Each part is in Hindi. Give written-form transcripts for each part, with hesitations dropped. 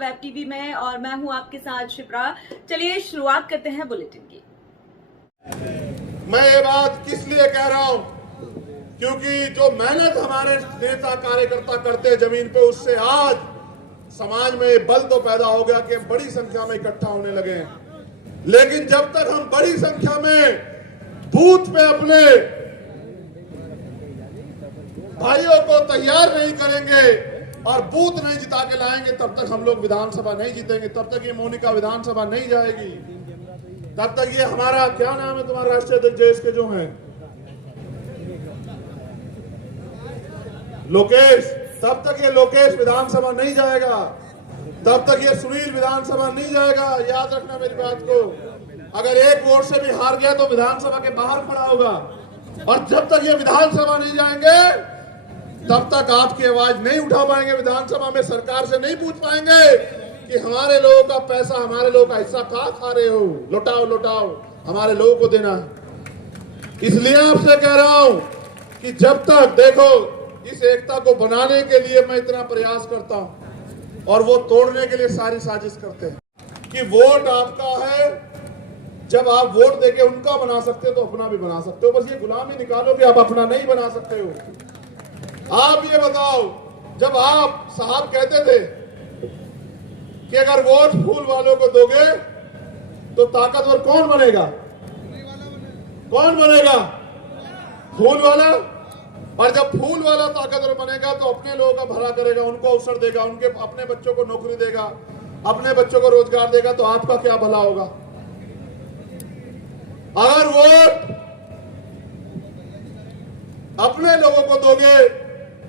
वेब टीवी में और मैं हूं आपके साथ शिप्रा। चलिए शुरुआत करते हैं बुलेटिन की। मैं ये बात किस लिए कह रहा हूं, क्योंकि जो मेहनत हमारे नेता कार्यकर्ता करते जमीन पे, उससे आज समाज में बल तो पैदा हो गया कि हम बड़ी संख्या में इकट्ठा होने लगे हैं। लेकिन जब तक हम बड़ी संख्या में बूथ पे अपने भाइयों को तैयार नहीं करेंगे और बूथ नहीं जिता के लाएंगे, तब तक हम लोग विधानसभा नहीं जीतेंगे, तब तक ये मोनिका विधानसभा नहीं जाएगी, तब तक ये हमारा, क्या नाम है तुम्हारा राष्ट्रीय अध्यक्ष देश के जो हैं, लोकेश, तब तक ये लोकेश विधानसभा नहीं जाएगा, तब तक ये सुनील विधानसभा नहीं जाएगा। याद रखना मेरी बात को। अगर एक वोट से भी हार गया तो विधानसभा के बाहर खड़ा होगा, और जब तक ये विधानसभा नहीं जाएंगे तब तक आपकी आवाज नहीं उठा पाएंगे। विधानसभा में सरकार से नहीं पूछ पाएंगे कि हमारे लोगों का पैसा, हमारे लोगों का हिस्सा कहां खा रहे हो, लौटाओ लौटाओ, हमारे लोगों को देना है। इसलिए आपसे कह रहा हूं कि जब तक, देखो, इस एकता को बनाने के लिए मैं इतना प्रयास करता हूं और वो तोड़ने के लिए सारी साजिश करते हैं कि वोट आपका है, जब आप वोट देके उनका बना सकते हो तो अपना भी बना सकते हो। बस ये गुलामी निकालो कि आप अपना नहीं बना सकते हो। आप ये बताओ, जब आप साहब कहते थे कि अगर वोट फूल वालों को दोगे तो ताकतवर कौन बनेगा? कौन बनेगा? फूल वाला। और जब फूल वाला ताकतवर बनेगा तो अपने लोगों का भला करेगा, उनको अवसर देगा, उनके अपने बच्चों को नौकरी देगा, अपने बच्चों को रोजगार देगा, तो आपका क्या भला होगा? अगर वोट अपने लोगों को दोगे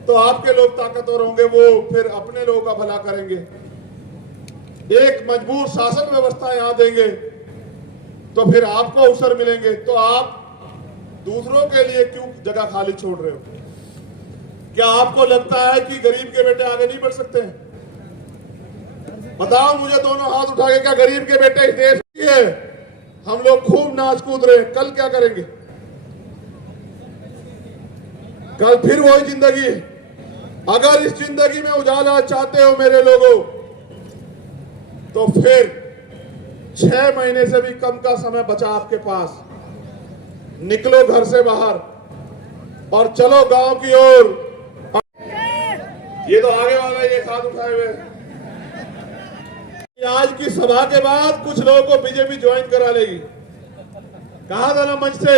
तो आपके लोग ताकतवर होंगे, वो फिर अपने लोगों का भला करेंगे। एक मजबूर शासन व्यवस्था यहां देंगे तो फिर आपको अवसर मिलेंगे। तो आप दूसरों के लिए क्यों जगह खाली छोड़ रहे हो? क्या आपको लगता है कि गरीब के बेटे आगे नहीं बढ़ सकते हैं? बताओ मुझे दोनों हाथ उठा के, क्या गरीब के बेटे इस देश के? हम लोग खूब नाच कूद रहे, कल क्या करेंगे? कल फिर वही जिंदगी। अगर इस जिंदगी में उजाला चाहते हो मेरे लोगों, तो फिर 6 महीने से भी कम का समय बचा आपके पास। निकलो घर से बाहर और चलो गांव की ओर। ये तो आगे वाला ये हाथ उठाए हुए। आज की सभा के बाद कुछ लोगों को बीजेपी ज्वाइन करा लेगी। कहा था ना मंच से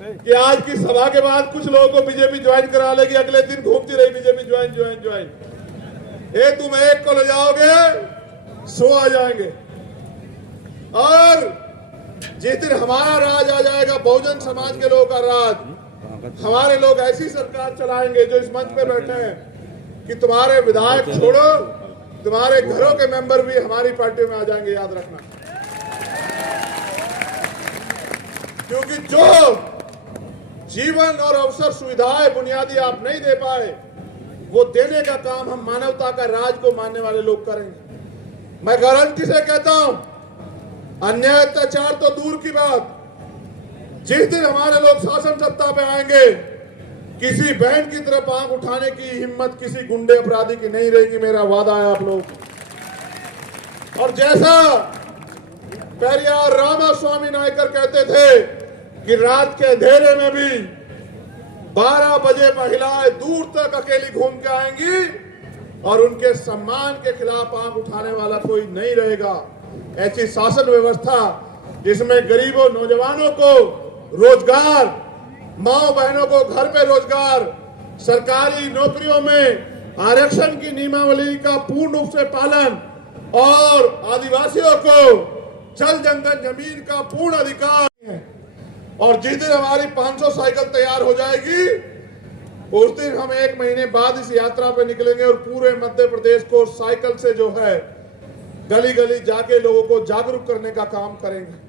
कि आज की सभा के बाद कुछ लोगों को बीजेपी ज्वाइन करा लेगी। अगले दिन घूमती रही बीजेपी ज्वाइन ज्वाइन ज्वाइन। ये तुम एक को ले जाओगे, 100 आ जाएंगे। और जिस दिन हमारा राज आ जाएगा, बहुजन समाज के लोगों का राज, हमारे लोग ऐसी सरकार चलाएंगे जो इस मंच पे बैठे हैं कि तुम्हारे विधायक छोड़ो, तुम्हारे घरों के मेंबर भी हमारी पार्टी में आ जाएंगे। याद रखना, क्योंकि जो जीवन और अवसर सुविधाएं बुनियादी आप नहीं दे पाए, वो देने का काम हम मानवता का राज को मानने वाले लोग करेंगे। मैं गारंटी से कहता हूं, अन्याय अत्याचार तो दूर की बात, जिस दिन हमारे लोग शासन सत्ता पे आएंगे, किसी बहन की तरफ आंख उठाने की हिम्मत किसी गुंडे अपराधी की नहीं रहेगी। मेरा वादा है आप लोग। और जैसा पेरियार रामास्वामी नायकर कहते थे कि रात के अंधेरे में भी 12 बजे महिलाएं दूर तक अकेली घूम के आएंगी और उनके सम्मान के खिलाफ आंख उठाने वाला कोई नहीं रहेगा। ऐसी शासन व्यवस्था जिसमें गरीबों, नौजवानों को रोजगार, माओ बहनों को घर पे रोजगार, सरकारी नौकरियों में आरक्षण की नियमावली का पूर्ण रूप से पालन और आदिवासियों को जल जंगल जमीन का पूर्ण अधिकार है। और जिस दिन हमारी 500 साइकिल तैयार हो जाएगी, उस दिन हम 1 महीने बाद इस यात्रा पे निकलेंगे और पूरे मध्य प्रदेश को साइकिल से जो है गली गली जाके लोगों को जागरूक करने का काम करेंगे।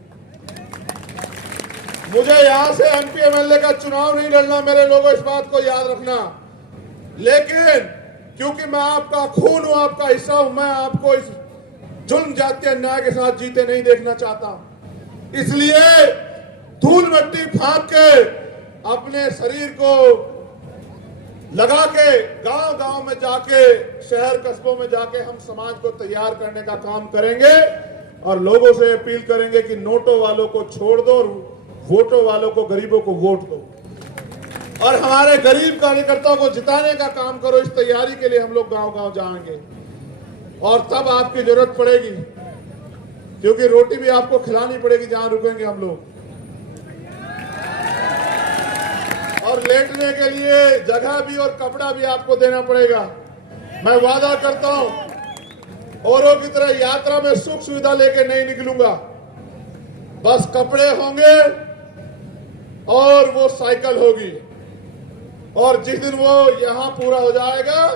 मुझे यहां से एमपी एमएलए का चुनाव नहीं लड़ना मेरे लोगों, इस बात को याद रखना। लेकिन क्योंकि मैं आपका खून हूं, आपका हिस्सा हूं, मैं आपको इस जुल्म जाति अन्याय के साथ जीते नहीं देखना चाहता। इसलिए धूल मिट्टी फाँक के अपने शरीर को लगा के गांव गांव में जाके, शहर कस्बों में जाके हम समाज को तैयार करने का काम करेंगे और लोगों से अपील करेंगे कि नोटों वालों को छोड़ दो, वोटों वालों को, गरीबों को वोट दो और हमारे गरीब कार्यकर्ताओं को जिताने का काम करो। इस तैयारी के लिए हम लोग गांव गांव जाएंगे और तब आपकी जरूरत पड़ेगी, क्योंकि रोटी भी आपको खिलानी पड़ेगी जहां रुकेंगे हम लोग, और लेटने के लिए जगह भी और कपड़ा भी आपको देना पड़ेगा। मैं वादा करता हूं, औरों की तरह यात्रा में सुख सुविधा लेके नहीं निकलूंगा। बस कपड़े होंगे और वो साइकिल होगी, और जिस दिन वो यहां पूरा हो जाएगा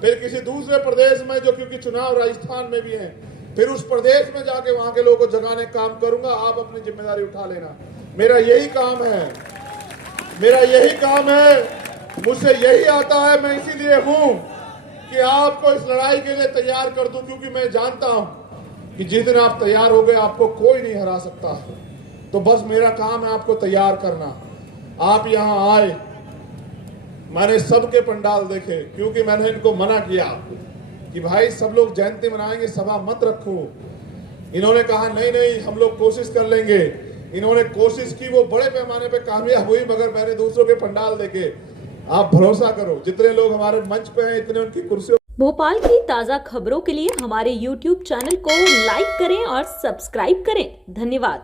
फिर किसी दूसरे प्रदेश में, जो क्योंकि चुनाव राजस्थान में भी है, फिर उस प्रदेश में जाके वहां के लोगों को जगाने का काम करूंगा। आप अपनी जिम्मेदारी उठा लेना। मेरा यही काम है, मेरा यही काम है, मुझसे यही आता है। मैं इसीलिए हूं कि आपको इस लड़ाई के लिए तैयार कर दूं, क्योंकि मैं जानता हूं कि जिस दिन आप तैयार हो गए आपको कोई नहीं हरा सकता। तो बस मेरा काम है आपको तैयार करना। आप यहां आए, मैंने सबके पंडाल देखे, क्योंकि मैंने इनको मना किया कि भाई सब लोग जयंती मनाएंगे, सभा मत रखो। इन्होंने कहा नहीं नहीं हम लोग कोशिश कर लेंगे। इन्होंने कोशिश की, वो बड़े पैमाने पे कामयाब हुई, मगर मैंने दूसरों के पंडाल देखे। आप भरोसा करो, जितने लोग हमारे मंच पे हैं इतने उनकी कुर्सियों। भोपाल की ताज़ा खबरों के लिए हमारे YouTube चैनल को लाइक करें और सब्सक्राइब करें। धन्यवाद।